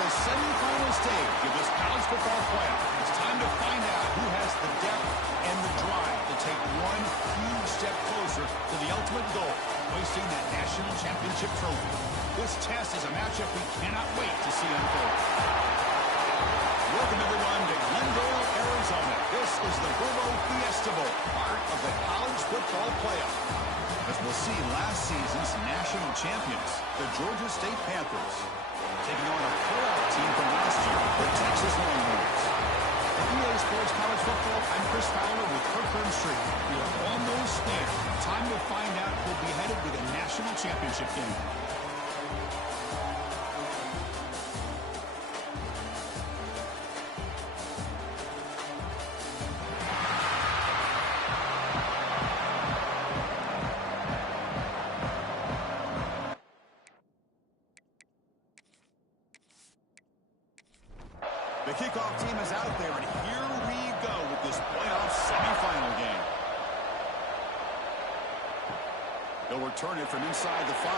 the semifinal stage of this college football playoff. It's time to find out who has the depth and the drive to take one huge step closer to the ultimate goal, hoisting that national championship trophy. This test is a matchup we cannot wait to see unfold. Welcome, everyone, to Glendale, Arizona. This is the Robo Fiesta Bowl, part of the college football playoff. As we'll see, last season's national champions, the Georgia State Panthers, taking on a playoff team from last year, the Texas Longhorns. For EA Sports College Football, I'm Chris Fowler with Kirk Herbstreit. We are almost there. Time to find out who'll be headed to the national championship game. The kickoff team is out there, and here we go with this playoff semifinal game. They'll return it from inside the 5.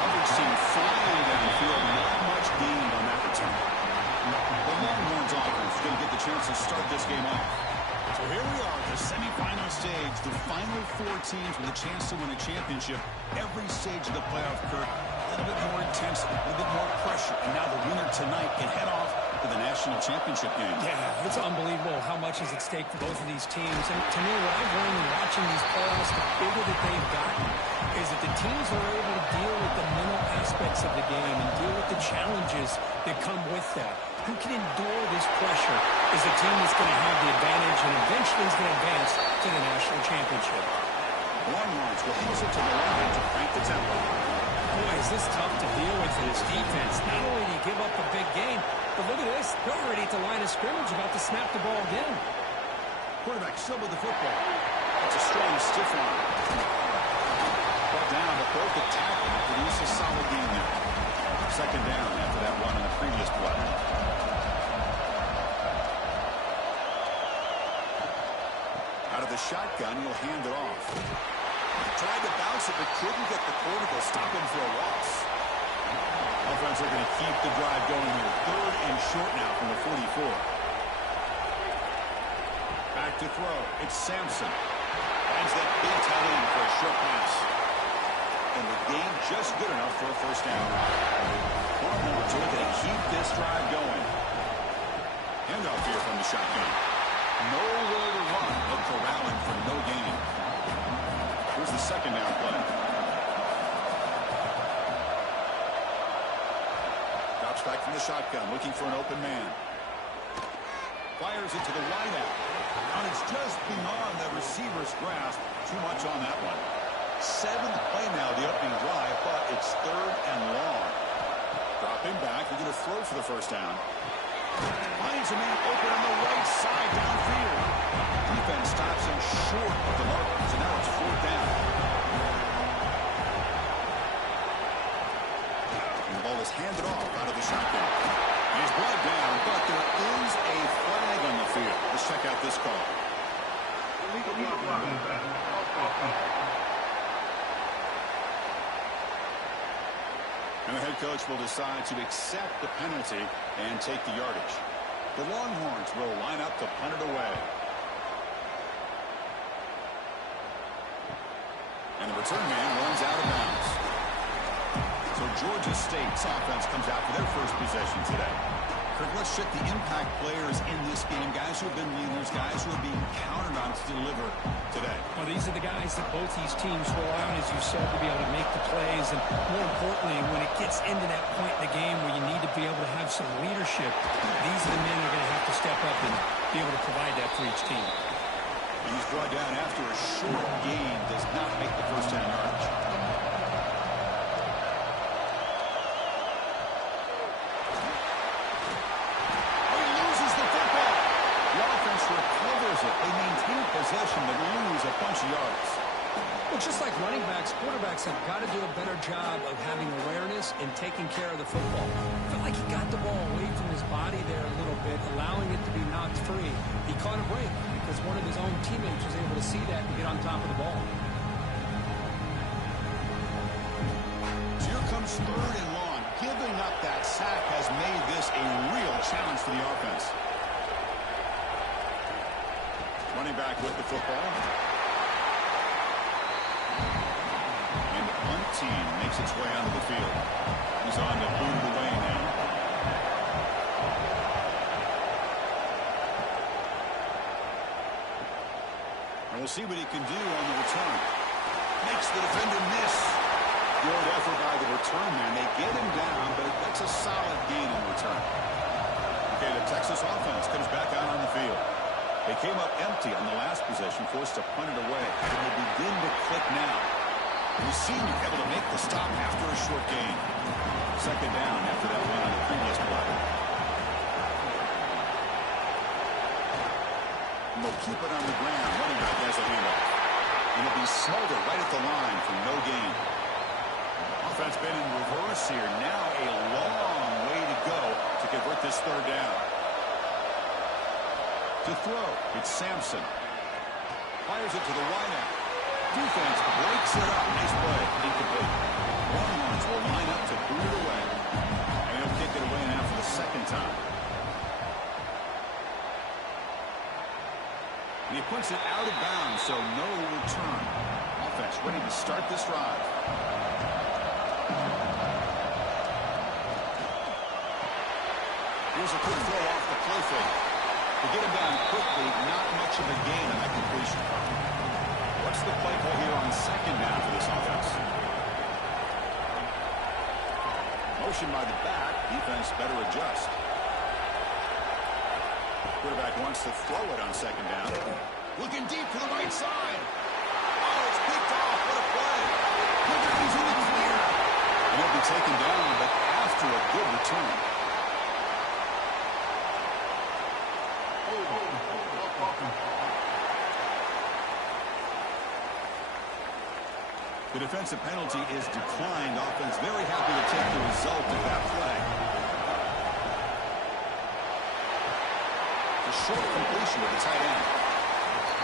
Coverage team flying downfield, not much gained on that return. The Longhorns offense is going to get the chance to start this game off. So here we are at the semifinal stage, the final 4 teams with a chance to win a championship. Every stage of the playoff, Kirk, a little bit more intense, a little bit more pressure, and now the winner tonight can head off to the national championship game. Yeah, it's unbelievable how much is at stake for both of these teams. And to me, what I've learned in watching these playoffs, the bigger that they've gotten, is that the teams are able to deal with the mental aspects of the game and deal with the challenges that come with that. Who can endure this pressure is the team that's going to have the advantage and eventually is going to advance to the national championship. Longhorns will use it to the line to crank the tempo. Boy, is this tough to deal with for this defense. Not only do you give up a big gain, but look at this. They're already at the line of scrimmage, about to snap the ball again. Quarterback still with the football. It's a strong, stiff arm. Brought down, but broke the tackle and produced a solid gain there. Second down after that run on the previous play. Out of the shotgun, he'll hand it off. Tried to bounce it, but couldn't get the quarterback to stop him for a loss. Offense are going to keep the drive going here. 3rd and short now from the 44. Back to throw. It's Sampson. Finds that big tight end for a short pass. And the gain just good enough for a first down. Longhorns are going to keep this drive going. Handoff here from the shotgun. Nowhere to run, but corralling for no gain. Here's the second down play. Drops back from the shotgun, looking for an open man. Fires it to the wide out. And it's just beyond the receiver's grasp. Too much on that one. 7th play now, the opening drive, but it's 3rd and long. Dropping back, we're going to throw for the first down. Finds a man open on the right side downfield. Defense stops him short of the mark, so now it's 4th down. And the ball is handed off out of the shotgun. He's brought down, but there is a flag on the field. Let's check out this call. And the head coach will decide to accept the penalty and take the yardage. The Longhorns will line up to punt it away. And the return man runs out of bounds. So Georgia State's offense comes out for their first possession today. Kirk, let's check the impact players in this game. Guys who have been leaders, guys who are being counted on to deliver today. Well, these are the guys that both these teams rely on, as you said, to be able to make the plays. And more importantly, when it gets into that point in the game where you need to be able to have some leadership, these are the men that are going to have to step up and be able to provide that for each team. He's brought down after a short gain, does not make the first 10 yardage. Recovers it. They maintain possession, but lose a bunch of yards. Well, just like running backs, quarterbacks have got to do a better job of having awareness and taking care of the football. I felt like he got the ball away from his body there a little bit, allowing it to be knocked free. He caught a break because one of his own teammates was able to see that and get on top of the ball. So here comes 3rd and long. giving up that sack has made this a real challenge for the offense. Running back with the football. And the punt team makes its way onto the field. He's on to boot it away now. And we'll see what he can do on the return. Makes the defender miss. Good effort by the return man. They get him down, but that's a solid gain in return. Okay, the Texas offense comes back out on the field. They came up empty on the last possession, forced to punt it away. And they begin to click now. The senior able to make the stop after a short gain. Second down after that run on the previous play. And they'll keep it on the ground. Running back has a handoff. And it'll be smothered right at the line for no gain. Offense been in reverse here. Now a long way to go to convert this third down. To throw, it's Sampson. Fires it to the wideout. Defense breaks it up. Nice play. Incomplete. Longhorns will line up to boot it away. And he'll kick it away now for the second time. And he puts it out of bounds, so no return. Offense ready to start this drive. Here's a quick throw off the play fake. To get him down quickly, not much of a gain on that completion. What's the play call here on second down for this offense? Motion by the back. Defense better adjust. Quarterback wants to throw it on second down. Looking deep to the right side. Oh, it's picked off. What a play. He's in the clear. He'll be taken down, but after a good return. The defensive penalty is declined. Offense very happy to take the result of that play. A short completion with the tight end.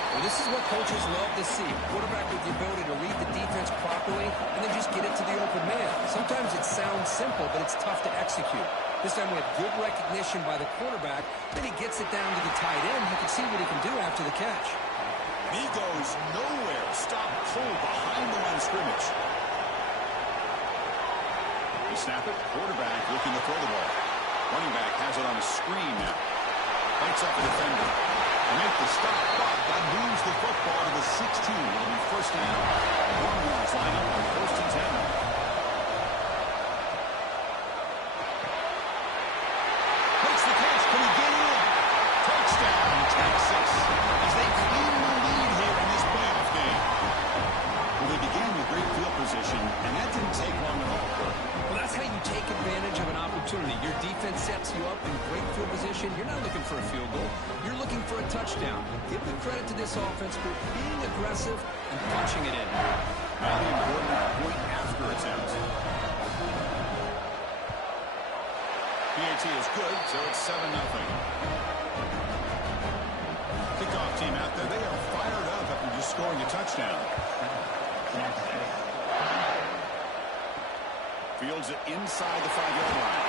Well, this is what coaches love to see. Quarterback with the ability to read the defense properly and then just get it to the open man. Sometimes it sounds simple, but it's tough to execute. This time we have good recognition by the quarterback. Then he gets it down to the tight end. You can see what he can do after the catch. He goes nowhere. Stop cold behind the line of scrimmage. They snap it. Quarterback looking to throw the ball. Running back has it on a screen now. Fights up the defender. They make the stop, but that moves the football to the 16. It'll be first down. Longhorns line up on first and 10. Makes the catch. Can he get in? Touchdown, Texas. As they claim the lead here in this playoff game. Well, they began with great field position, and that didn't take long at all, Kirk. Well, that's how you take advantage of an opportunity. Your defense sets you up in great field position. You're not looking for a field goal. You're looking for a touchdown. Give the credit to this offense for being aggressive and punching it in. Now the important point after attempt. PAT is good, so it's 7-0. Kickoff team out there. They are fired up after just scoring a touchdown. Fields it inside the 5-yard line.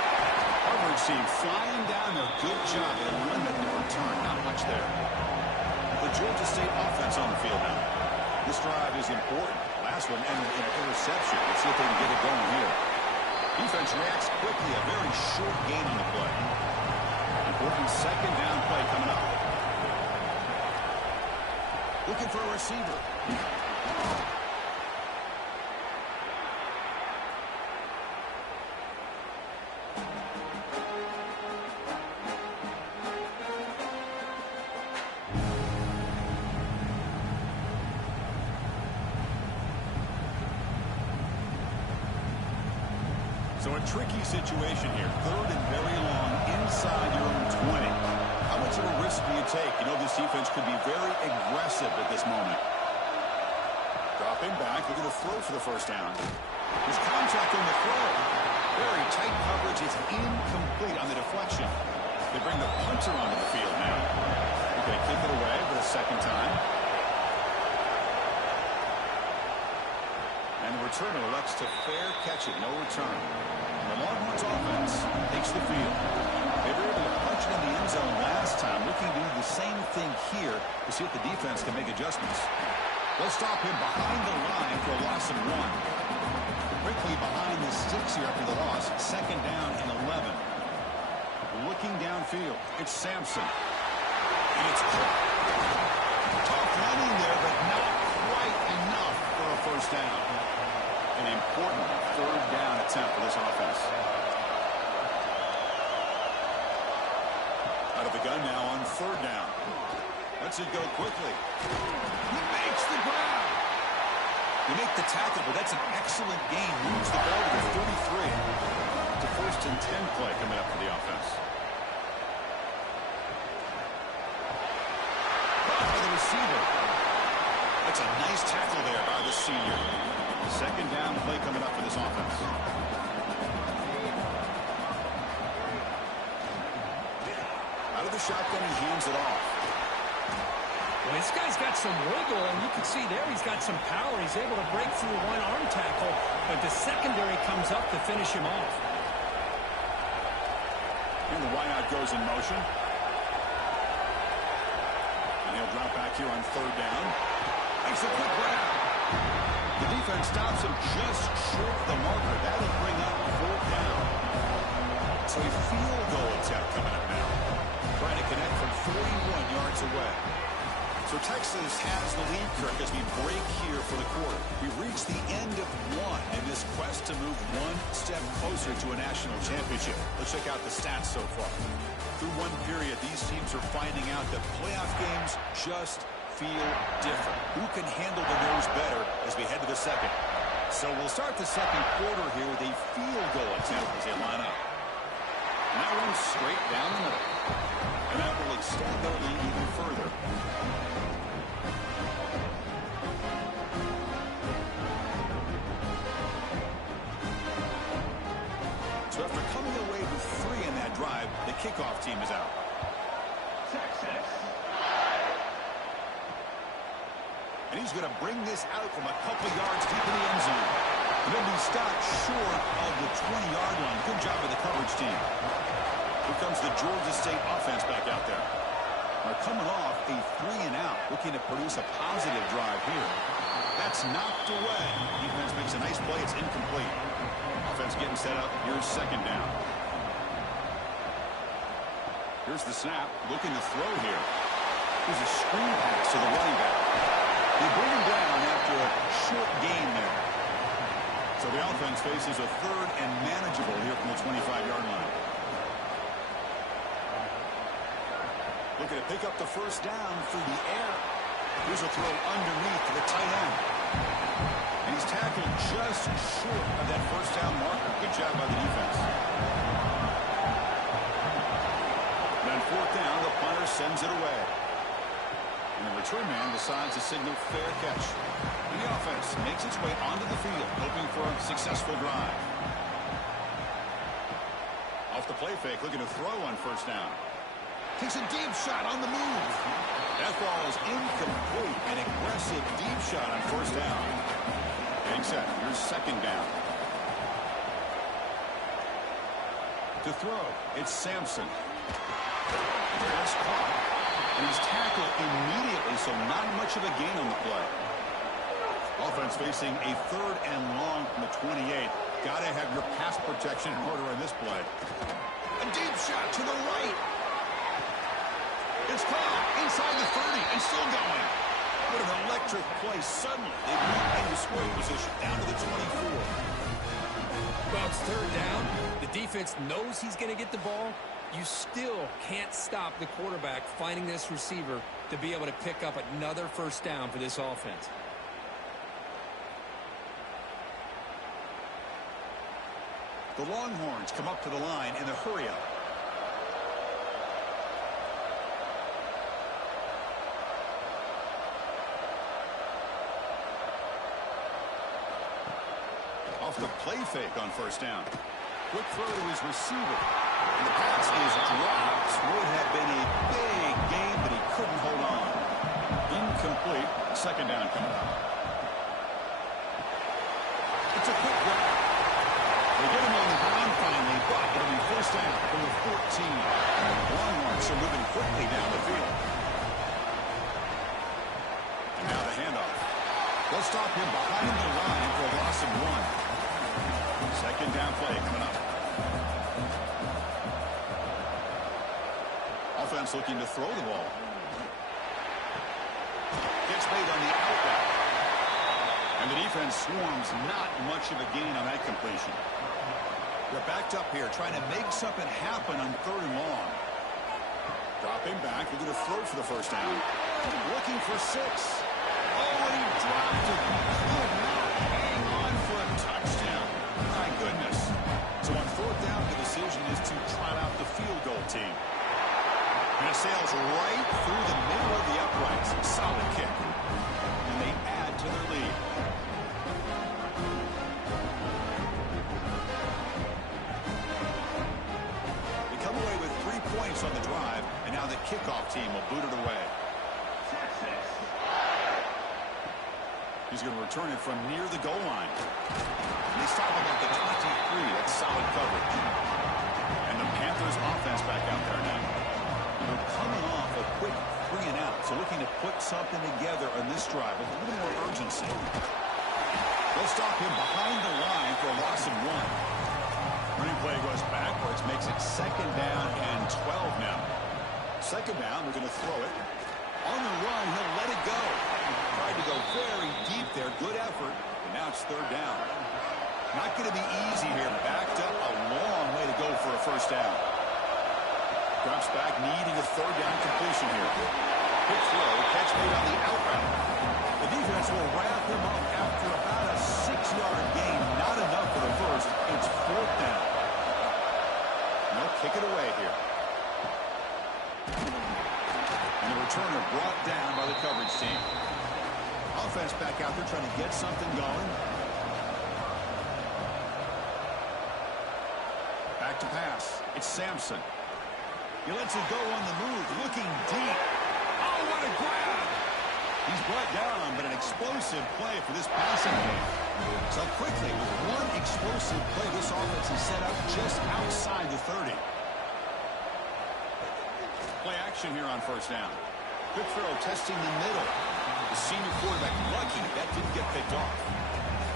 Coverage team flying down there. Good job. They limit the return. Not much there. The Georgia State offense on the field now. This drive is important. Last one ended in an interception. Let's see if they can get it going here. Defense reacts quickly. A very short gain on the play. Important second down play coming up. Looking for a receiver. So a tricky situation here. Third and very long inside your own 20. How much of a risk do you take? You know this defense could be very aggressive at this moment. Dropping back, looking to throw for the first down. There's contact on the throw. Very tight coverage. It's incomplete on the deflection. They bring the punter onto the field now. They're going to kick it away for the second time. And the returner elects to fair catch it. No return. The Longhorns offense takes the field. They were able to punch it in the end zone last time. Looking to do the same thing here to see if the defense can make adjustments. They'll stop him behind the line for a loss of 1. Quickly behind the 6 here after the loss. Second down and 11. Looking downfield, it's Sampson. And it's caught. Tough running there, but not quite enough for a first down. An important third down attempt for this offense. Out of the gun now on third down. Lets it go quickly. He makes the grab. You make the tackle, but that's an excellent gain. Moves the ball to the 33. It's a 1st and 10 play coming up for the offense. Caught by the receiver. That's a nice tackle there by the senior. Second down play coming up for this offense. Out of the shotgun, he hands it off. Well, this guy's got some wiggle, and you can see there he's got some power. He's able to break through one arm tackle, but the secondary comes up to finish him off. And the wideout goes in motion. And he'll drop back here on third down. Makes a quick grab. The defense stops him just short of the marker. That'll bring up fourth down. So a field goal attempt coming up now. Trying to connect from 41 yards away. So Texas has the lead, Kirk, as we break here for the quarter. We've reached the end of one in this quest to move one step closer to a national championship. Let's check out the stats so far. Through one period, these teams are finding out that playoff games just feel different. Who can handle the nerves better as we head to the second? So we'll start the second quarter here with a field goal attempt as they line up. And that one's straight down the middle. And that will extend their lead even further. So after coming away with 3 in that drive, the kickoff team is out. Texas. And he's going to bring this out from a couple yards deep in the end zone. And he'll be stopped short of the 20-yard line. Good job of the coverage team. Here comes the Georgia State offense back out there. They're coming off a 3-and-out, looking to produce a positive drive here. That's knocked away. Defense makes a nice play. It's incomplete. Offense getting set up. Here's second down. Here's the snap. Looking to throw here. Here's a screen pass to the running back. They bring him down after a short gain there. So the offense faces a third and manageable here from the 25-yard line. Looking to pick up the first down through the air. Here's a throw underneath to the tight end. And he's tackled just short of that first down marker. Good job by the defense. And on fourth down, the punter sends it away. And the return man decides to signal fair catch. And the offense makes its way onto the field, hoping for a successful drive. Off the play fake, looking to throw on first down. Takes a deep shot on the move. That ball is incomplete. An aggressive deep shot on first down. Getting set. Here's second down. To throw, it's Sampson. Pass caught. And he's tackled immediately, so not much of a gain on the play. Offense facing a third and long from the 28. Got to have your pass protection in order on this play. A deep shot to the right. It's caught inside the 30 and still going. What an electric play. Suddenly, they move into scoring position down to the 24. Well, it's third down. The defense knows he's going to get the ball. You still can't stop the quarterback finding this receiver to be able to pick up another first down for this offense. The Longhorns come up to the line in the hurry-up. Off the play fake on first down. Quick throw to his receiver. And the pass is dropped. Would have been a big gain, but he couldn't hold on. Incomplete. Second down coming up. stop him behind the line for a loss of 1. Second down play coming up. Offense looking to throw the ball. Gets made on the out route. And the defense swarms, not much of a gain on that completion. They're backed up here, trying to make something happen on 3rd and long. Dropping back, they're going to throw for the first down. Looking for 6. Oh, and he dropped it. Could not hang on for a touchdown. My goodness. So on 4th down, the decision is to trot out the field goal team. And it sails right through the middle of the uprights. Solid kick. And they add to their lead. They come away with 3 points on the drive, and now the kickoff team will boot it away. He's going to return it from near the goal line. And they stop him at the 23. That's solid coverage. And the Panthers offense back out there now. They're coming off a quick 3 and out, so looking to put something together on this drive with a little more urgency. They'll stop him behind the line for a loss of 1. Running play goes backwards, makes it 2nd down and 12 now. 2nd down, they're going to throw it. On the run, he'll let it go. Tried to go very deep there. Good effort. And now it's 3rd down. Not going to be easy here. Backed up a long way to go for a first down. Drops back, needing a 3rd down completion here. Quick throw, catch made on the out route. The defense will wrap him up after about a 6-yard gain. Not enough for the first. It's 4th down. They'll kick it away here. And the returner brought down by the coverage team. Offense back out there trying to get something going. Back to pass. It's Sampson. He lets it go on the move, looking deep. Oh, what a grab! He's brought down, but an explosive play for this passing game. So quickly, with one explosive play, this offense is set up just outside the 30. Play action here on first down. Quick throw, testing the middle. The senior quarterback lucky that didn't get picked off.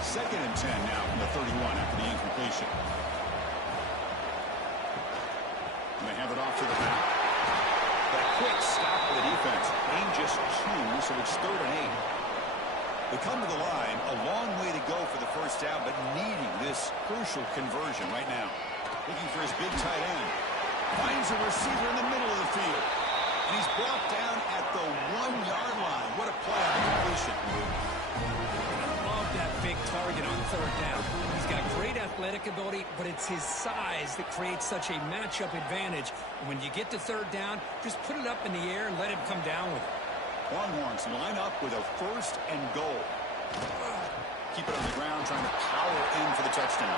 2nd and 10 now from the 31 after the incompletion. And they hand it off to the back. That quick stop for the defense. Gain just 2, so it's 3rd and 8. They come to the line, a long way to go for the first down, but needing this crucial conversion right now. Looking for his big tight end. Finds a receiver in the middle of the field. And he's brought down at the 1-yard line. What a play on the completion. Love that big target on 3rd down. He's got great athletic ability, but it's his size that creates such a matchup advantage. And when you get to 3rd down, just put it up in the air and let him come down with it. Longhorns line up with a 1st and goal. Keep it on the ground, trying to power in for the touchdown.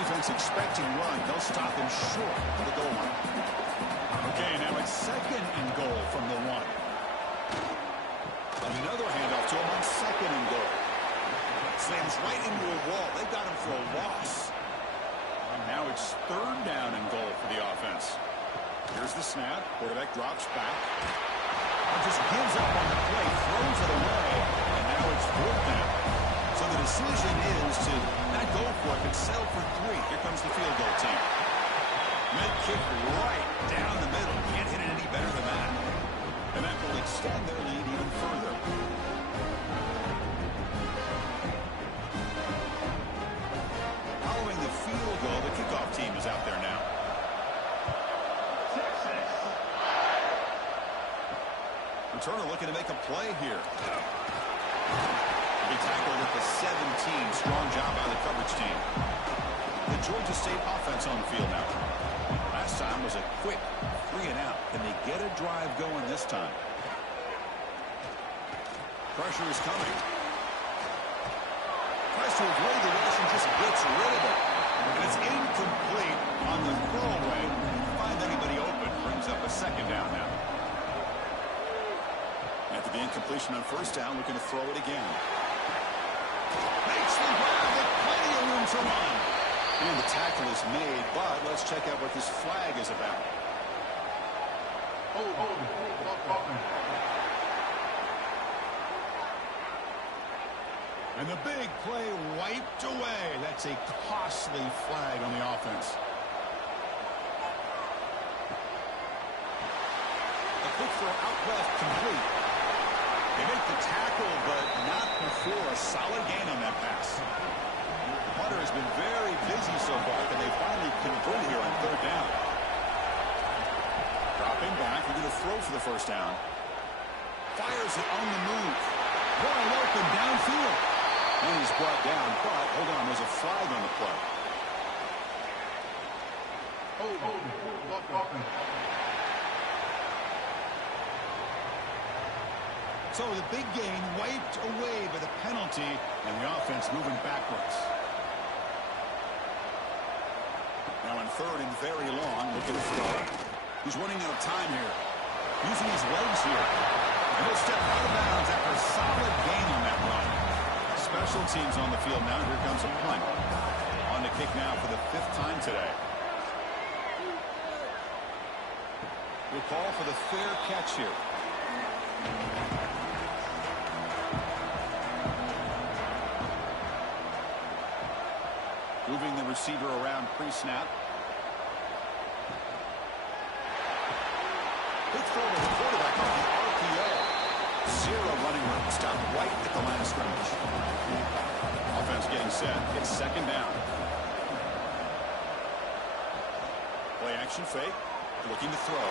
Defense expecting run. They'll stop him short of the goal line. Okay, now it's 2nd and goal from the 1. Another handoff to him on 2nd and goal. Slams right into a wall. They got him for a loss. And now it's 3rd down and goal for the offense. Here's the snap. Quarterback drops back. And just gives up on the play, throws it away, and now it's 4th down. So the decision is to not go for it, but settle for 3. Here comes the field goal team. Mid kick right down the middle. Can't hit it any better than that. And that will extend their lead even further. Following the field goal, the kickoff team is out there now. Returner looking to make a play here. He tackled at the 17. Strong job by the coverage team. The Georgia State offense on the field now. Last time was a quick 3 and out. Can they get a drive going this time? Pressure is coming. Tries to avoid the rush and just gets rid of it. And it's incomplete on the throwaway. Find anybody open. Brings up a 2nd down now. After the incompletion on 1st down, looking to throw it again. Makes the grab with plenty of room to run. And the tackle is made, but let's check out what this flag is about. And the big play wiped away. That's a costly flag on the offense. A quick throw out left, complete. They make the tackle, but not before a solid gain on that pass. Hunter has been very busy so far, but they finally convert here on third down. Dropping back, we're going to throw for the first down. Fires it on the move. Wide open downfield. And he's brought down, but hold on, there's a flag on the play. So the big gain wiped away by the penalty, and the offense moving backwards. Now on third and very long, looking to throw. He's running out of time here. Using his legs here. And he'll step out of bounds after a solid gain on that run. Special teams on the field now. Here comes a punt. On the kick now for the 5th time today. We'll call for the fair catch here. Moving the receiver around pre-snap. Big throw to the quarterback off the RPO. Zero running room. Stopped right at the line of scrimmage. Offense getting set. It's second down. Play action fake. Looking to throw.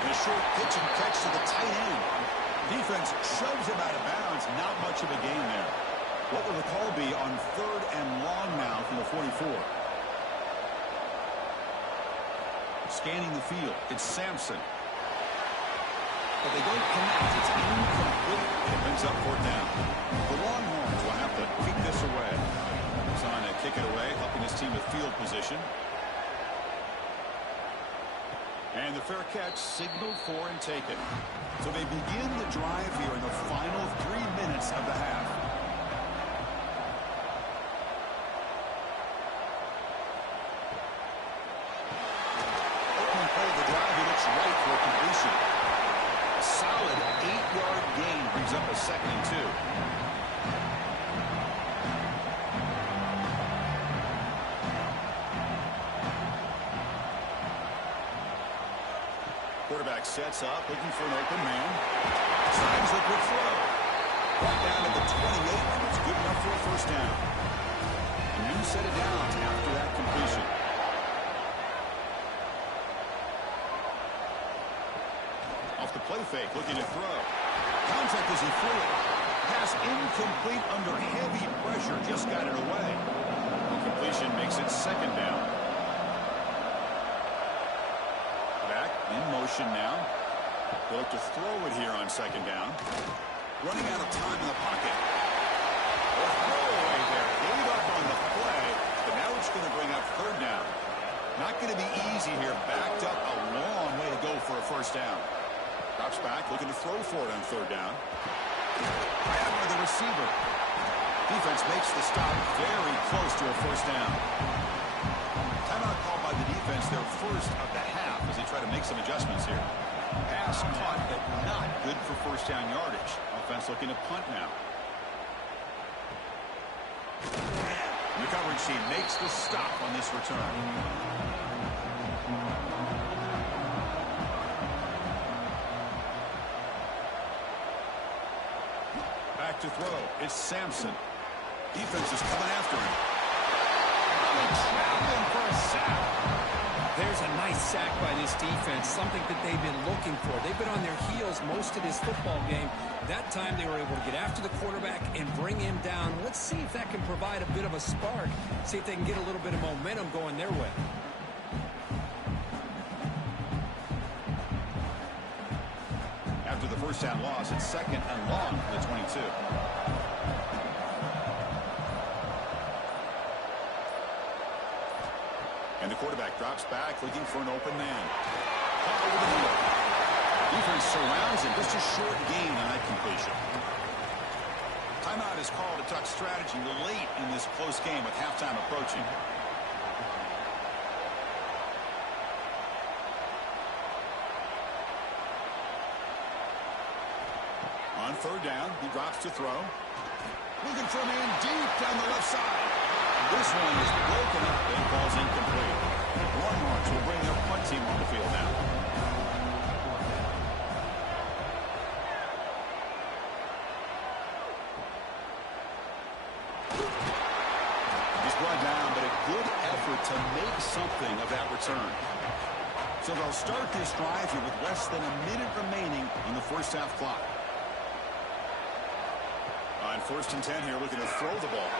And a short pitch and catch to the tight end. Defense shoves him out of bounds. Not much of a gain there. What will the call be on third and long now from the 44? Scanning the field. It's Sampson. But they don't connect. It's incomplete. It brings up fourth down. The Longhorns will have to kick this away. He's on to kick it away, helping his team with field position. And the fair catch signaled for and taken. So they begin the drive here in the final 3 minutes of the half. Opening play of the drive, he looks right for a completion. A solid 8-yard gain brings up a 2nd and 2. Quarterback sets up, looking for an open man. Signs a good throw. Brought down at the 28, and it's good enough for a first down. And you set it down after that completion. Off the play fake, looking to throw. Contact as he threw it. Pass incomplete under heavy pressure, just got it away. The completion makes it second down. In motion now. They'll look to throw it here on second down. Running out of time in the pocket. A throwaway there. Gave up on the play, but now it's going to bring up third down. Not going to be easy here. Backed up a long way to go for a first down. Drops back, looking to throw for it on third down. Grab by the receiver. Defense makes the stop very close to a first down. Timeout called by the defense, their first of the half, as they try to make some adjustments here. Pass caught, but not good for first down yardage. Offense looking to punt now. And the coverage team makes the stop on this return. Back to throw. It's Sampson. Defense is coming after him. Trapping for a sack. There's a nice sack by this defense, something that they've been looking for. They've been on their heels most of this football game. That time they were able to get after the quarterback and bring him down. Let's see if that can provide a bit of a spark. See if they can get a little bit of momentum going their way. After the first down loss, it's second and long for the 22. And the quarterback drops back, looking for an open man. Caught over the middle. Defense surrounds him. Just a short gain on that completion. Timeout is called to talk strategy late in this close game with halftime approaching. On third down, he drops to throw. Looking for a man deep down the left side. This one is broken up and falls incomplete. Longhorns will bring their punt team on the field now. He's brought down, but a good effort to make something of that return. So they'll start this drive here with less than a minute remaining on the first half clock. On 1st and 10 here, looking to throw the ball.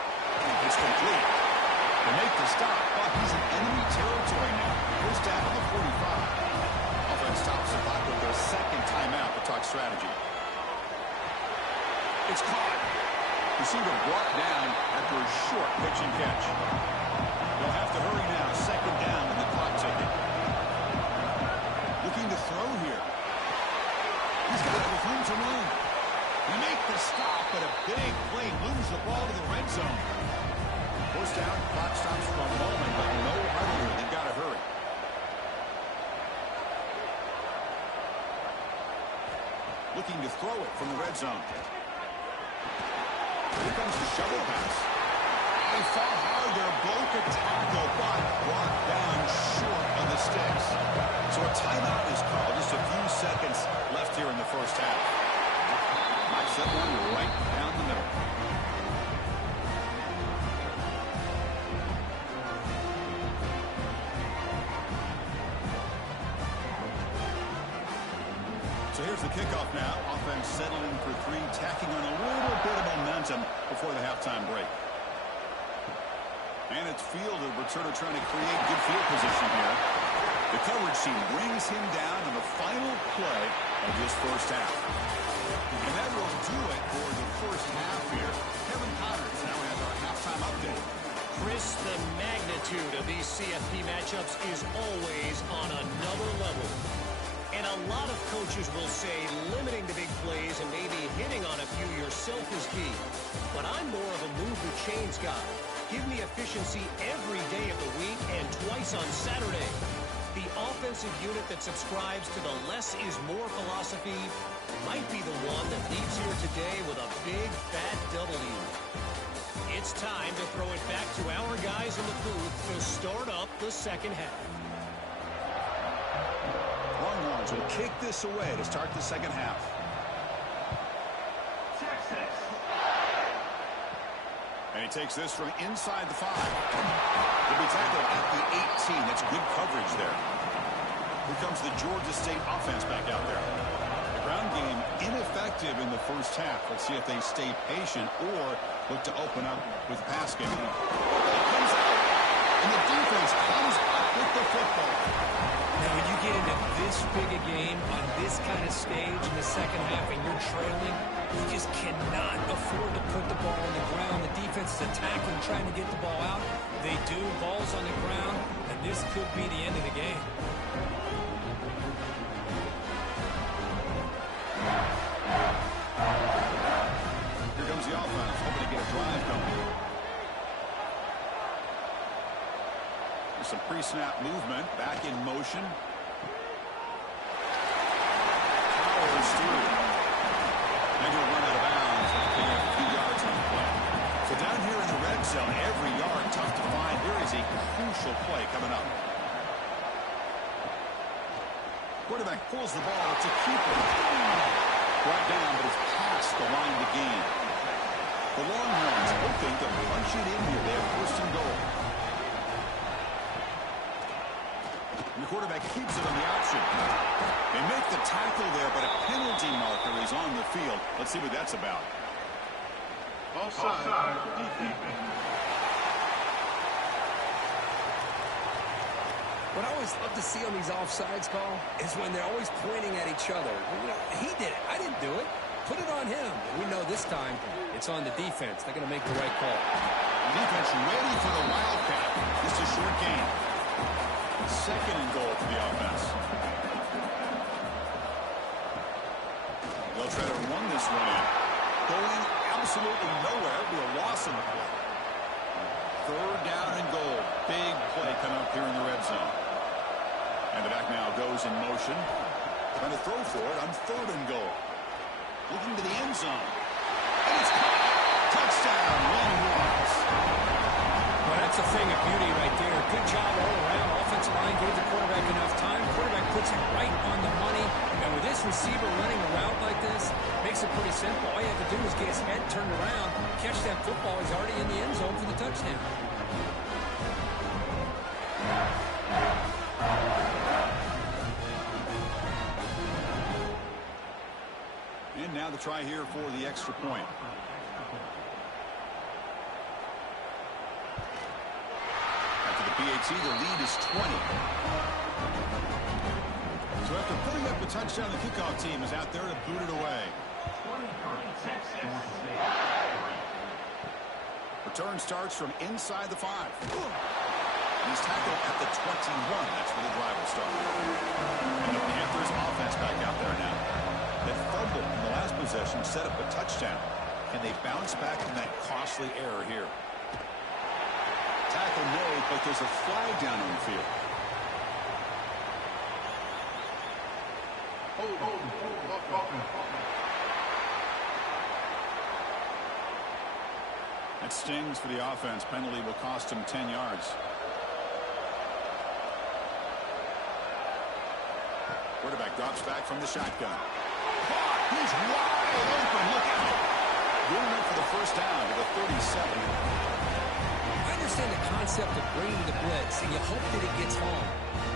It's complete. They make the stop, but he's in enemy territory now. First down to the 45. Offense stops the clock with their second timeout to talk strategy. It's caught. Receiver brought down after a short pitch and catch. They'll have to hurry now. Second down and the clock ticking. Looking to throw here. He's got it with room to run. They make the stop, but a big play moves the ball to the red zone. First down, clock stops for a moment, but no hurry. They've got to hurry. Looking to throw it from the red zone. Here comes the shovel pass. They fought hard there, broke a tackle, but brought down short of the sticks. So a timeout is called. Just a few seconds left here in the first half. Knocks that one right down the middle. So here's the kickoff now. Offense settling for 3, tacking on a little bit of momentum before the halftime break. And it's field, a returner trying to create good field position here. The coverage team brings him down on the final play of this first half. And that will do it for the first half here. Kevin Connors now has our halftime update. Chris, the magnitude of these CFP matchups is always on another level. And a lot of coaches will say limiting the big plays and maybe hitting on a few yourself is key. But I'm more of a move the chains guy. Give me efficiency every day of the week and twice on Saturday. The offensive unit that subscribes to the less is more philosophy might be the one that leaves here today with a big fat W. It's time to throw it back to our guys in the booth to start up the second half. Longhorns will kick this away to start the second half. And he takes this from inside the 5. He'll be tackled at the 18. That's good coverage there. Here comes the Georgia State offense back out there. The ground game ineffective in the first half. Let's see if they stay patient or look to open up with the pass game. It comes out, and the defense comes up with the football. Now, when you get into this big a game on this kind of stage in the second half and you're trailing, you just cannot afford to put the ball on the ground. The defense is attacking, trying to get the ball out. They do. Ball's on the ground, and this could be the end of the game. Here comes the offense, hoping to get a drive going. There's some pre-snap movement, back in motion. Powers through. And he'll run out of bounds after a few yards on the play. So down here in the red zone, every yard tough to find. Here is a crucial play coming up. Quarterback pulls the ball to keep it. Brought down, but it's past the line to gain. The Longhorns hoping to punch it in here. They have first and goal. And the quarterback keeps it on the option. They make the tackle there, but a penalty marker is on the field. Let's see what that's about. Offside. What I always love to see on these offsides call is when they're always pointing at each other. You know, he did it. I didn't do it. Put it on him. And we know this time it's on the defense. They're going to make the right call. The defense ready for the Wildcat. Just a short gain. Second and goal for the offense. They'll try to run this one in. Going absolutely nowhere. It'll be a loss in the play. Third down and goal. Big play coming up here in the red zone. And the back now goes in motion. Trying to throw for it on third and goal. Looking to the end zone. And it's caught. touchdown, Longhorns. Well, that's a thing of beauty right there. Good job all around. Offensive line gave the quarterback enough time. Quarterback puts it right on the money. And with this receiver running a route like this, makes it pretty simple. All you have to do is get his head turned around, catch that football. He's already in the end zone for the touchdown. And now the try here for the extra point. After the PAT, the lead is 20. So after putting up a touchdown, the kickoff team is out there to boot it away. Return starts from inside the 5. He's tackled at the 21. That's where the drive will start. And the Panthers offense back out there now. That fumble in the last possession set up a touchdown. Can they bounce back from that costly error here? Tackle made, but there's a flag down on the field. That stings for the offense. Penalty will cost him 10 yards. Quarterback drops back from the shotgun. He's wide open. Look out. Going up for the first down to the 37. I understand the concept of bringing the blitz, and you hope that it gets home.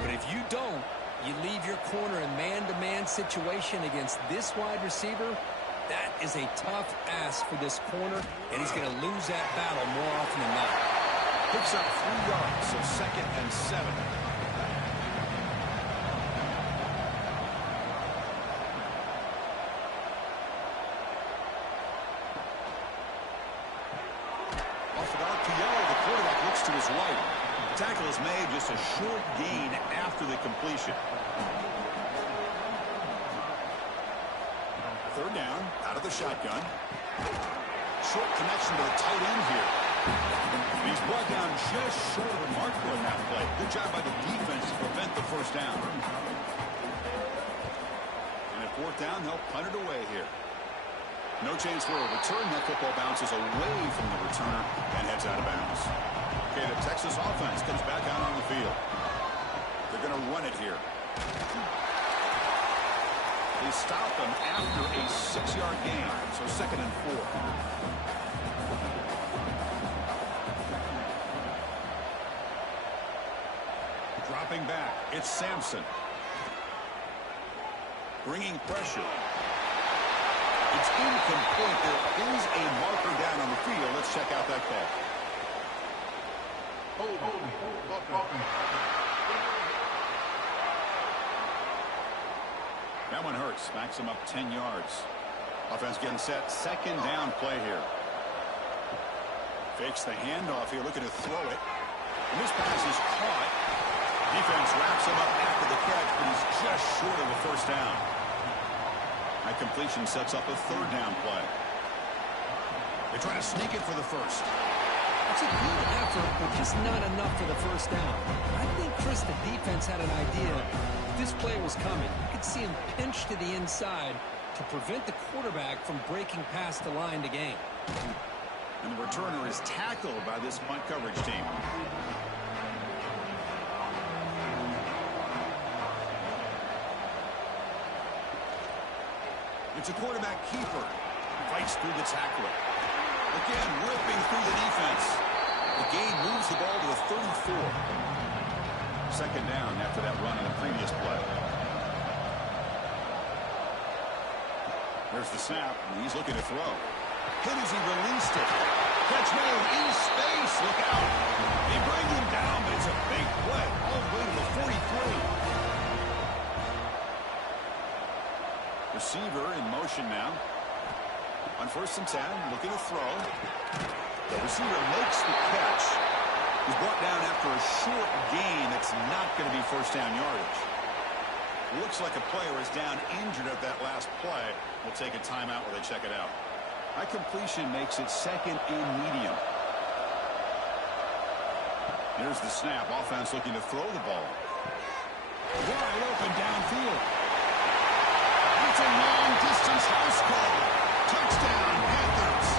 But if you don't, you leave your corner in man-to-man situation against this wide receiver. That is a tough ask for this corner, and he's going to lose that battle more often than not. Picks up 3 yards, so 2nd and 7. To his right. The tackle is made, just a short gain after the completion. 3rd down, out of the shotgun. Short connection to the tight end here. He's brought down just short of the marker on that play. Good job by the defense to prevent the first down. And at 4th down, they'll punt it away here. No chance for a return. That football bounces away from the returner and heads out of bounds. Okay, the Texas offense comes back out on the field. They're going to run it here. They stop them after a 6-yard gain, so 2nd and 4. Dropping back, it's Sampson. Bringing pressure. It's incomplete. There is a marker down on the field. Let's check out that call. That one hurts. Backs him up 10 yards. Offense getting set. 2nd down play here. Fakes the handoff here, looking to throw it. And this pass is caught. Defense wraps him up after the catch, but he's just short of the first down. That completion sets up a 3rd down play. They try to sneak it for the first. It's a good effort, but just not enough for the first down. I think, Chris, the defense had an idea this play was coming. You could see him pinch to the inside to prevent the quarterback from breaking past the line to gain. And the returner is tackled by this punt coverage team. It's a quarterback keeper. Fights through the tackler. Again, ripping through the defense. The gain moves the ball to the 34. 2nd down after that run on the previous play. There's the snap, and he's looking to throw. Hit as he released it. Catch made in space. Look out. They bring him down, but it's a big play all the way to the 43. Receiver in motion now. On 1st and 10, looking to throw. The receiver makes the catch. He's brought down after a short gain. It's not going to be first down yardage. Looks like a player is down injured at that last play. We'll take a timeout while they check it out. That completion makes it 2nd and medium. Here's the snap. Offense looking to throw the ball. Wide open downfield. It's a long-distance house call. Touchdown, Panthers.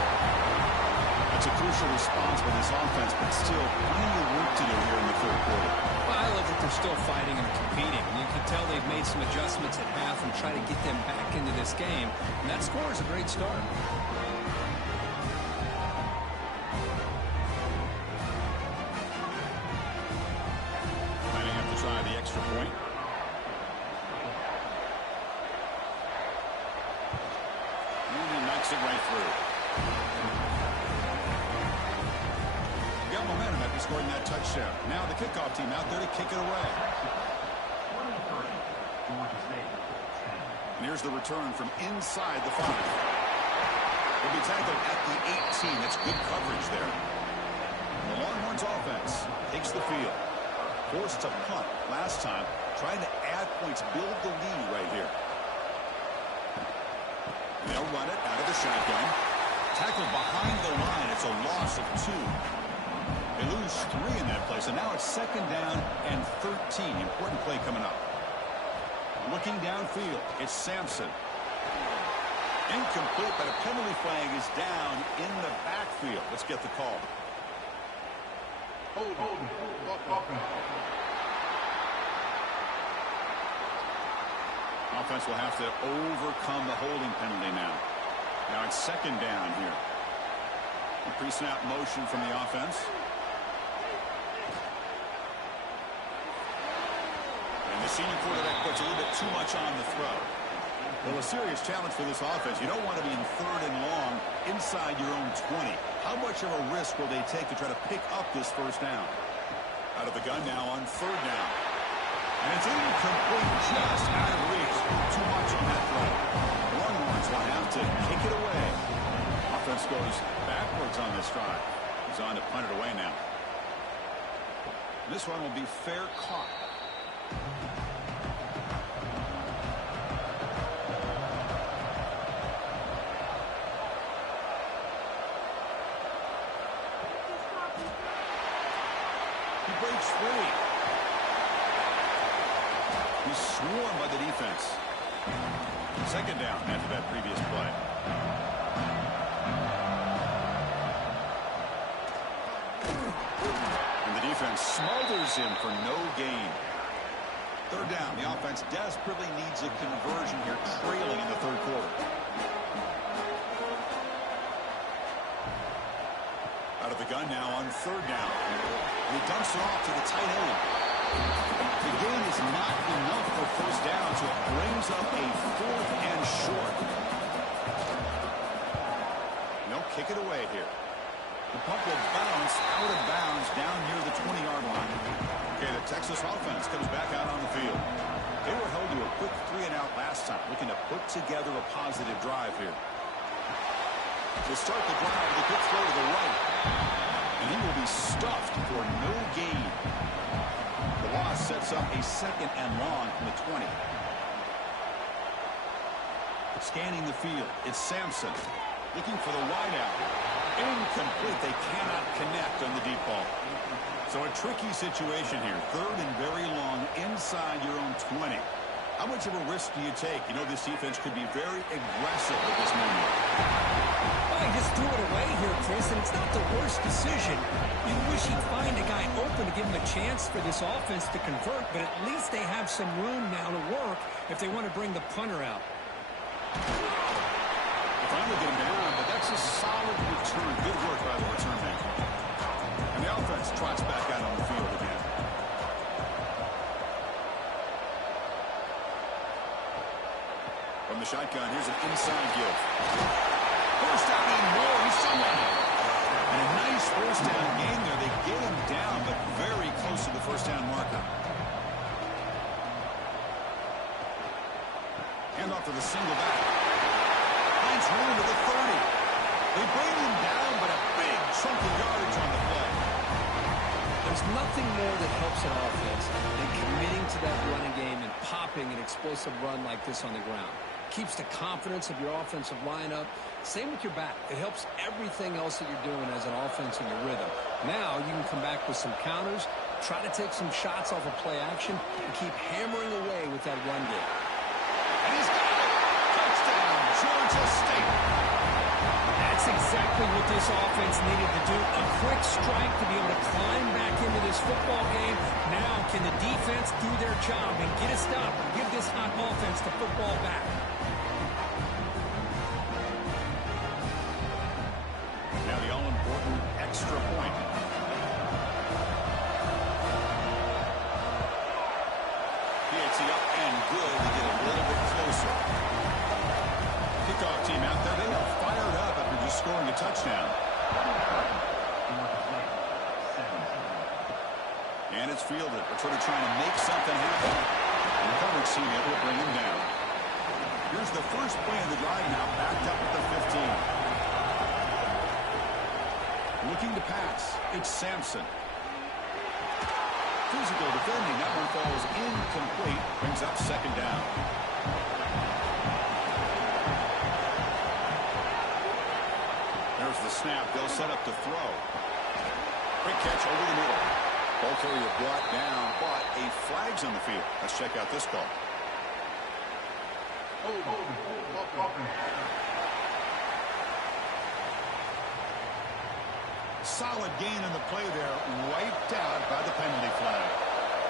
It's a crucial response by this offense, but still plenty of work to do here in the third quarter. Well, I love that they're still fighting and competing. You can tell they've made some adjustments at half and try to get them back into this game. And that score is a great start. Might have to try the extra point. And he knocks it right through. Got momentum after scoring that touchdown. Now the kickoff team out there to kick it away. And here's the return from inside the 5. Will be tackled at the 18. That's good coverage there. And the Longhorns offense takes the field. Forced to punt last time. Trying to add points, build the lead right here. And they'll run it out of the shotgun. Tackled behind the line. It's a loss of 2. They lose 3 in that play. So now it's 2nd down and 13. Important play coming up. Looking downfield, it's Sampson. Incomplete, but a penalty flag is down in the backfield. Let's get the call. Offense will have to overcome the holding penalty now. Now it's 2nd down here. A pre-snap motion from the offense. And the senior quarterback puts a little bit too much on the throw. Well, a serious challenge for this offense. You don't want to be in 3rd and long inside your own 20. How much of a risk will they take to try to pick up this 1st down? Out of the gun now on 3rd down. And it's incomplete, just out of reach. Too much on that throw. The Longhorns will have to kick it away. Offense goes backwards on this drive. He's on to punt it away now. This one will be fair caught. He breaks free. He's swarmed by the defense. 2nd down after that previous play. And the defense smothers him for no gain. 3rd down. The offense desperately needs a conversion here, trailing in the 3rd quarter. Out of the gun now on 3rd down. He dumps it off to the tight end. The gain is not enough for 1st down, so it brings up a 4th and short. They'll kick it away here. The puck will bounce out of bounds down near the 20-yard line. Okay, the Texas offense comes back out on the field. They were held to a quick 3-and-out last time, looking to put together a positive drive here. To start the drive with a quick throw to the right. And he will be stuffed for no gain. The loss sets up a 2nd and long from the 20. Scanning the field, it's Sampson. Looking for the wideout. Incomplete. They cannot connect on the deep ball. So a tricky situation here. 3rd and very long inside your own 20. How much of a risk do you take? You know this defense could be very aggressive at this moment. Well, he just threw it away here, Chris, and it's not the worst decision. You wish he'd find a guy open to give him a chance for this offense to convert, but at least they have some room now to work if they want to bring the punter out. They finally get him down, but that's a solid return. Good work by the return man. And the offense trots back out on the field again. From the shotgun, here's an inside give. First down and more. He's still running. And a nice 1st down game there. They get him down, but very close to the 1st down marker. Hand off to the single back. Finds room to the 30. They bring him down, but a big chunk of yardage on the play. There's nothing more that helps an offense than committing to that running game and popping an explosive run like this on the ground. Keeps the confidence of your offensive lineup. Same with your back. It helps everything else that you're doing as an offense in your rhythm. Now you can come back with some counters, try to take some shots off of play action, and keep hammering away with that run game. And he's got it. Touchdown, Georgia State. And That's exactly what this offense needed to do. A quick strike to be able to climb back into this football game. Now, can the defense do their job and get a stop and give this hot offense the football back? Now the all-important extra point. PAT up and good to get a little bit closer. Kickoff team out there, they are fired up after just scoring a touchdown. And it's fielded. We're sort of trying to make something happen. And the coverage team able to bring him down. Here's the first play of the drive now, backed up at the 15. Looking to pass. It's Sampson. Physical defending. That one falls incomplete. Brings up second down. There's the snap. They'll set up to throw. Quick catch over the middle. Ball carrier brought down, but a flag's on the field. Let's check out this call. Solid gain in the play there, wiped out by the penalty flag.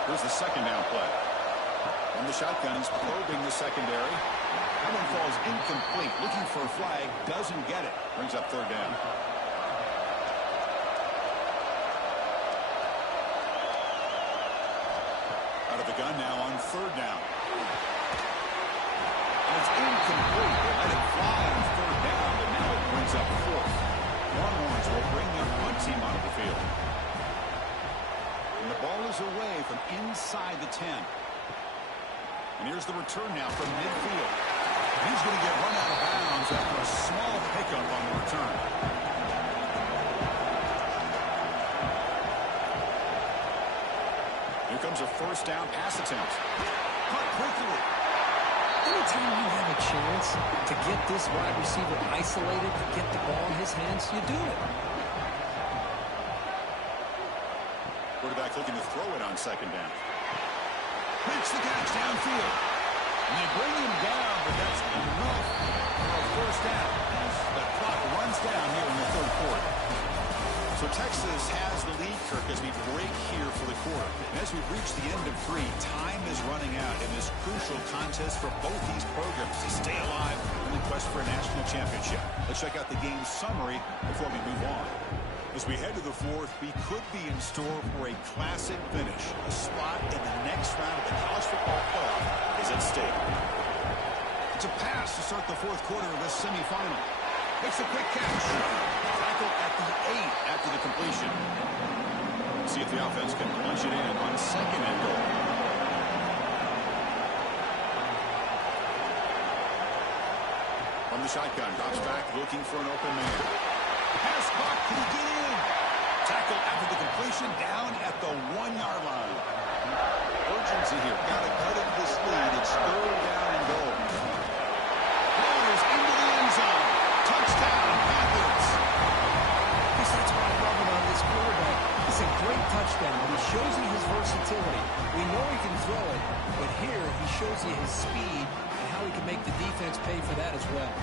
Here's the second down play. From the shotgun, he's probing the secondary. That one falls incomplete. Looking for a flag, doesn't get it. Brings up third down. Out of the gun now on third down. And it's incomplete. They let it fly on third down, but now it brings up fourth. Longhorns will bring their punt team onto the field. And the ball is away from inside the 10. And here's the return now from midfield. He's going to get run out of bounds after a small pickup on the return. Here comes a first down pass attempt. Caught quickly. Anytime you have a chance to get this wide receiver isolated, to get the ball in his hands, you do it. Quarterback looking to throw it on second down. Makes the catch downfield. And they bring him down, but that's enough for a first down as the clock runs down here in the third quarter. So Texas has the lead, Kirk, as we break here for the quarter. And as we reach the end of three, time is running out in this crucial contest for both these programs to stay alive in the quest for a national championship. Let's check out the game summary before we move on. As we head to the fourth, we could be in store for a classic finish. A spot in the next round of the college football playoff is at stake. It's a pass to start the fourth quarter of this semifinal. Makes a quick catch. Tackle at the 8 after the completion. See if the offense can punch it in on second and goal. From the shotgun, drops back looking for an open man. Pass caught. Can he get in? Tackle after the completion down at the 1-yard line. Urgency here. Got to cut into this lead. It's third down and goal. Rolls into the end zone. Touchdown, Packers. Guess that's what I love about this quarterback. It's a great touchdown, but he shows you his versatility. We know he can throw it, but here he shows you his speed and how he can make the defense pay for that as well.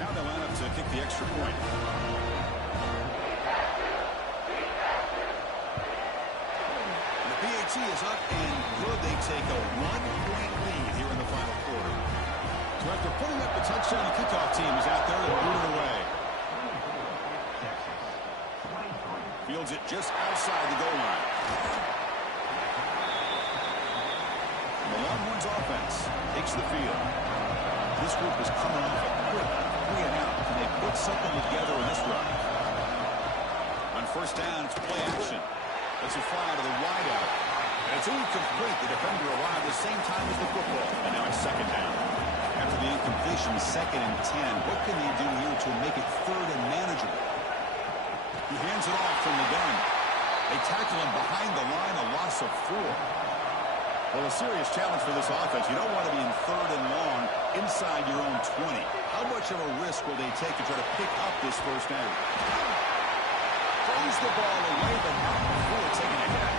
Now they line up to kick the extra point. PAT is up and good. They take a 1-point lead here in the final quarter. So after putting up the touchdown, the kickoff team is out there to boot it away. Fields it just outside the goal line. And the Longhorns offense takes the field. This group is coming off a quick 3-and-out. Can they put something together in this run? On first down, it's play action. It's a fly to the wideout. And it's incomplete. The defender arrived at the same time as the football. And now it's second down. After the incompletion, second and 10. What can they do here to make it third and manageable? He hands it off from the gun. They tackle him behind the line, a loss of 4. Well, a serious challenge for this offense. You don't want to be in third and long inside your own 20. How much of a risk will they take to try to pick up this first down? Throws the ball away, but not before taking a hit.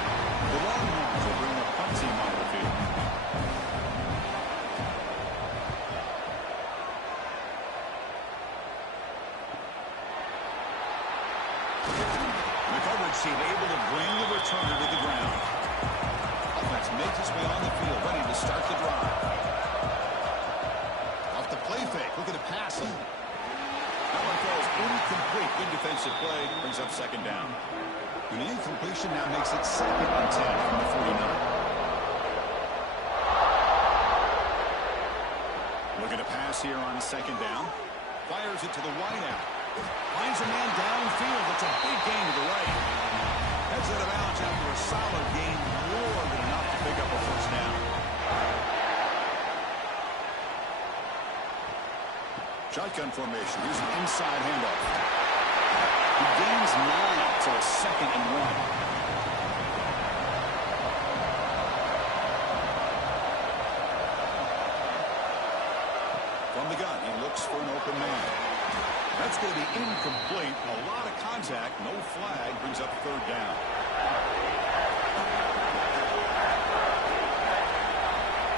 The Longhorns will bring the punt team onto the field. coverage team able to bring the returner to the ground. Offense makes its way on the field, ready to start the drive. Off the play fake, looking to pass him. That one falls incomplete. Good defensive play, brings up second down. And the incompletion now makes it 2nd and 10 from the 49. Looking to pass here on 2nd down. Fires it to the wideout. Finds a man downfield. It's a big gain to the right. Heads out of bounds after a solid gain. More than enough to pick up a first down. Shotgun formation. Here's an inside handoff. He gains 9, so it's 2nd and 1. From the gun, he looks for an open man. That's going to be incomplete. A lot of contact, no flag, brings up 3rd down.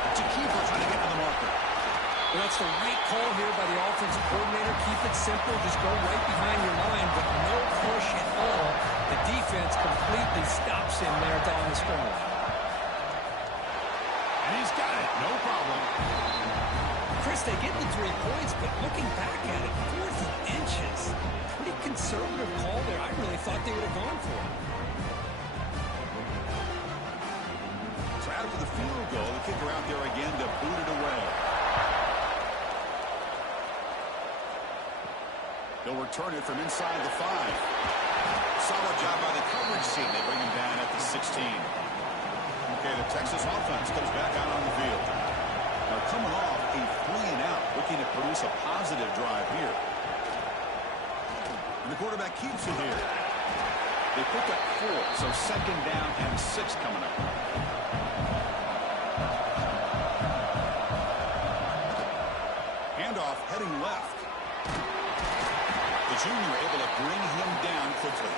It's a keeper trying to get to the marker. Well, that's the right call here by the offensive coordinator. Keep it simple. Just go right behind your line, but no push at all. The defense completely stops him there down the scrimmage. And he's got it. No problem. Chris, they get the 3 points, but looking back at it, 4th and inches. Pretty conservative call there. I really thought they would have gone for it. So after the field goal, the kicker out there again to boot it away. They'll return it from inside the 5. Solid job by the coverage team. They bring him down at the 16. Okay, the Texas offense comes back out on the field. Now coming off a 3-and-out, looking to produce a positive drive here. And the quarterback keeps it here. They pick up 4, so 2nd down and 6 coming up. Handoff heading left. The junior able to bring him down quickly.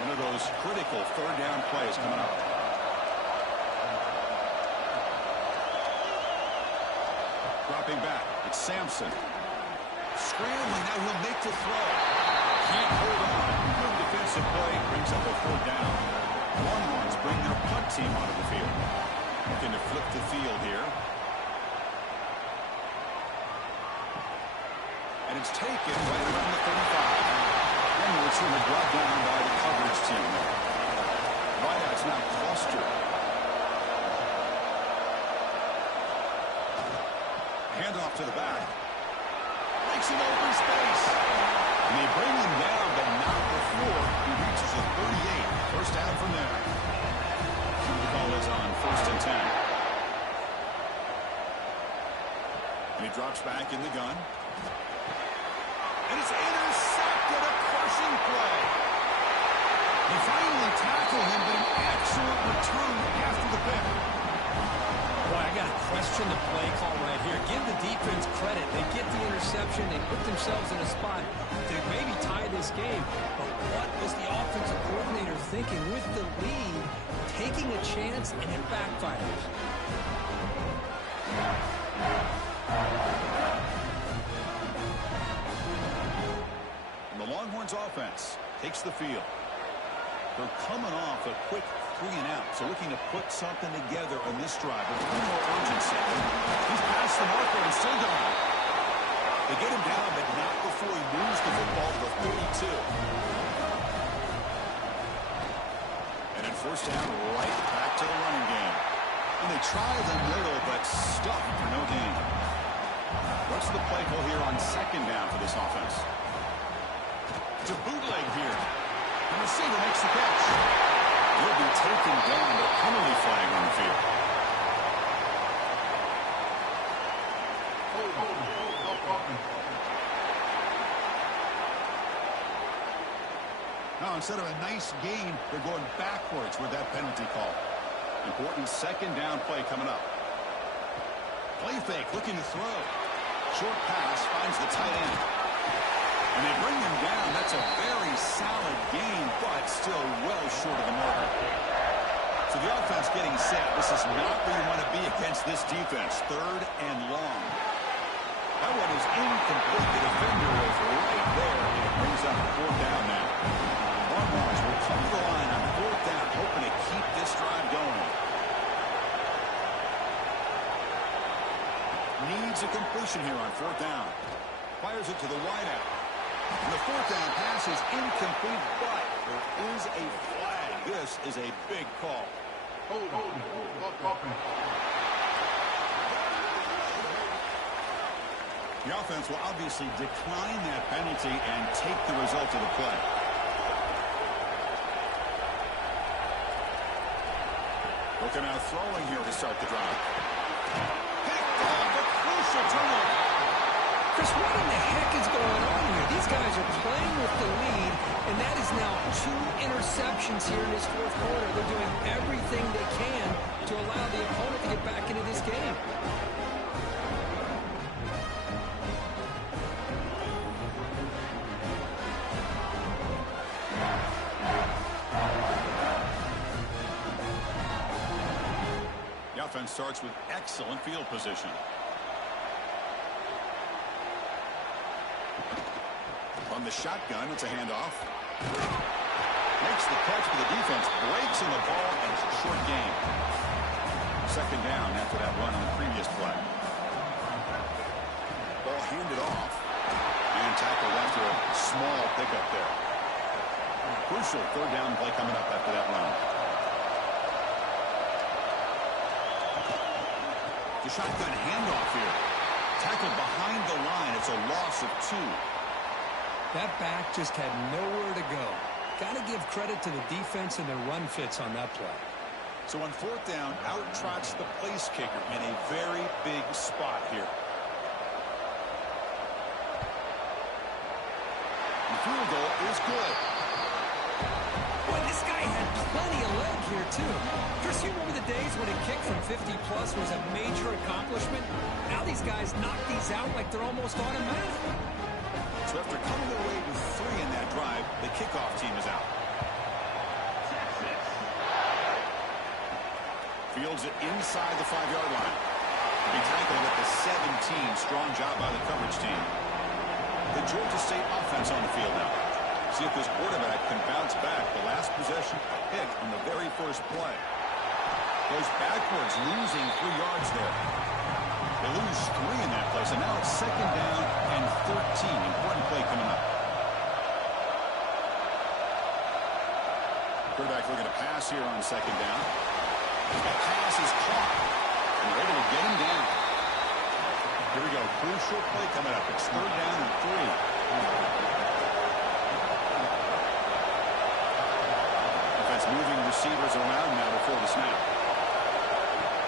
One of those critical 3rd down plays coming up. Dropping back, it's Sampson. Scrambling, now he'll make the throw. Can't hold on. Good defensive play, brings up a 4th down. Longhorns bring their punt team onto the field. Looking to flip the field here. And it's taken right around the 35. And the return brought down by the coverage team there. Wideout's now clustered. Handoff to the back. Makes an open space. And they bring him down, but not before he reaches the 38. First down from there. The call is on 1st and 10. And he drops back in the gun. And it's intercepted, a crushing play. They finally tackle him, but an excellent return after the pick. Boy, I got to question the play call right here. Give the defense credit. They get the interception. They put themselves in a spot to maybe tie this game. But what was the offensive coordinator thinking with the lead, taking a chance, and it backfires? And the Longhorns offense takes the field. They're coming off a quick 3-and-out, so looking to put something together on this drive with a little more urgency. He's past the marker and still gone. They get him down, but not before he moves the football to the 32. And then 1st down, right back to the running game. And they try the middle, but stuffed for no gain. What's the play call here on 2nd down for this offense? It's a bootleg here. And the receiver makes the catch. He'll be taken down, but penalty flag on the field. Now, instead of a nice gain, they're going backwards with that penalty call. Important 2nd down play coming up. Play fake, looking to throw. Short pass, finds the tight end. And they bring him down. That's a very solid gain, but still well short of the marker. So the offense getting set. This is not where you want to be against this defense. 3rd and long. That one is incomplete. The defender was right there, and it brings up 4th down now. Longhorns will come to the completion here on fourth down. Fires it to the wideout. And the fourth down pass is incomplete, but there is a flag. This is a big call. The offense will obviously decline that penalty and take the result of the play. Looking out throwing here to start the drive. Picked off, a crucial turnover. Chris, what in the heck is going on here? These guys are playing with the lead, and that is now 2 interceptions here in this fourth quarter. They're doing everything they can to allow the opponent to get back into this game. The offense starts with excellent field position. From the shotgun, it's a handoff. Makes the catch, but the defense breaks in the ball, and it's a short game. Second down after that run on the previous play. Ball handed off. And tackled after a small pickup there. Crucial third down play coming up after that run. The shotgun handoff here. Tackled behind the line. It's a loss of 2. That back just had nowhere to go. Got to give credit to the defense and their run fits on that play. So on fourth down, out trots the place kicker in a very big spot here. The field goal is good. Boy, this guy had plenty of leg here, too. Chris, you remember the days when a kick from 50-plus was a major accomplishment? Now these guys knock these out like they're almost automatic. So after coming away with 3 in that drive, the kickoff team is out. Fields it inside the 5-yard line. He tackled at the 17. Strong job by the coverage team. The Georgia State offense on the field now. See if this quarterback can bounce back. The last possession, a pick on the very first play. Goes backwards, losing 3 yards there. They lose 3 in that play, so now it's second down and 13. Important play coming up. Quarterback looking to pass here on second down. The pass is caught. And they're able to get him down. Here we go. Crucial play coming up. It's third down and 3. Defense moving receivers around now before the snap.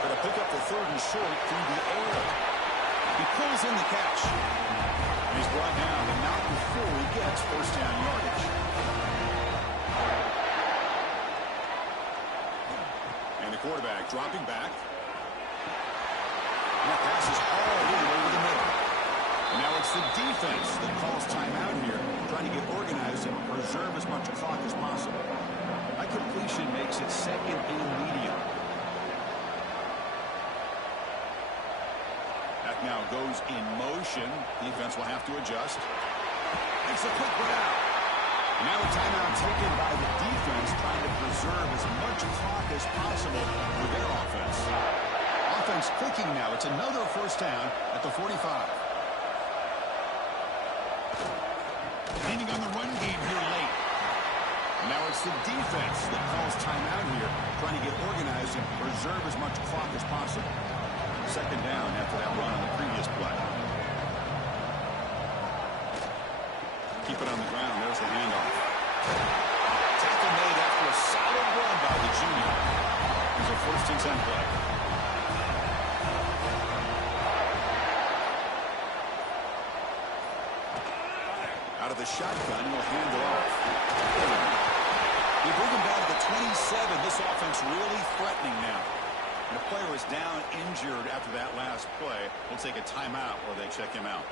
Going to pick up the third and short through the air. He pulls in the catch. And he's brought down, but not before he gets first down yardage. And the quarterback dropping back. And that pass is all the way over the middle. And now it's the defense that calls timeout here, trying to get organized and preserve as much clock as possible. That completion makes it second and medium. That now goes in motion. Defense will have to adjust. It's a quick grab. And now a timeout taken by the defense, trying to preserve as much clock as possible for their offense. Offense clicking now. It's another first down at the 45. Leaning on the run game here late. And now it's the defense that calls timeout here, trying to get organized and preserve as much clock as possible. Second down after that run on the previous play. Keep it on the ground. There's the handoff. Tackle made after a solid run by the junior. Here's a first and 10 play. Out of the shotgun, he'll hand it off. They bring him down to the 27. This offense really threatening now. And the player is down injured after that last play. We'll take a timeout while they check him out.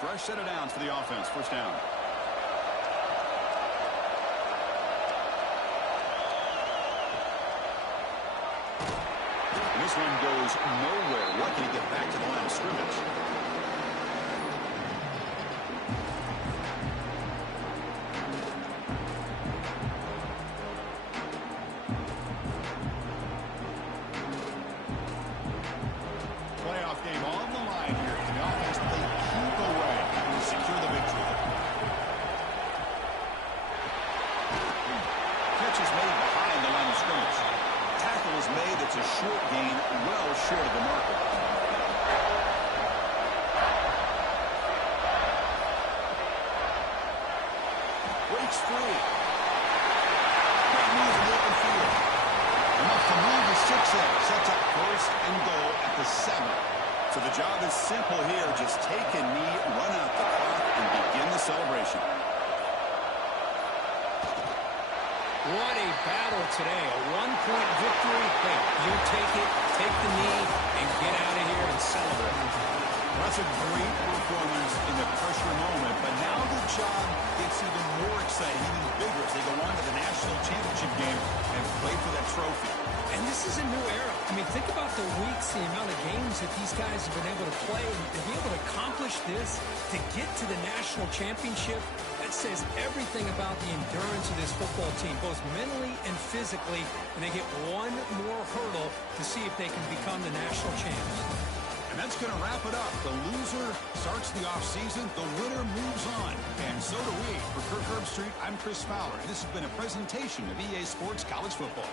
Fresh set of downs for the offense. First down. And this one goes nowhere. Lucky to get back to the line of scrimmage. catch is made behind the line of scrimmage. Tackle is made. It's a short gain, well short of the marker. Breaks free. Big move in the open field. Enough to move the 6-8. Sets up first and goal at the 7. So the job is simple here. Just take a knee, run out the clock, and begin the celebration. What a battle today. A one-point victory. Hey, you take it, take the knee, and get out of here and celebrate. Well, that's a great performance in the pressure moment, but now the job gets even more exciting, even bigger as they go on to the national championship game and play for that trophy. And this is a new era. I mean, think about the weeks, the amount of games that these guys have been able to play, and to be able to accomplish this, to get to the national championship, that says everything about the endurance of this football team, both mentally and physically, and they get one more hurdle to see if they can become the national champs. And that's going to wrap it up. The loser starts the offseason. The winner moves on. And so do we. For Kirk Herbstreit, I'm Chris Fowler. And this has been a presentation of EA Sports College Football.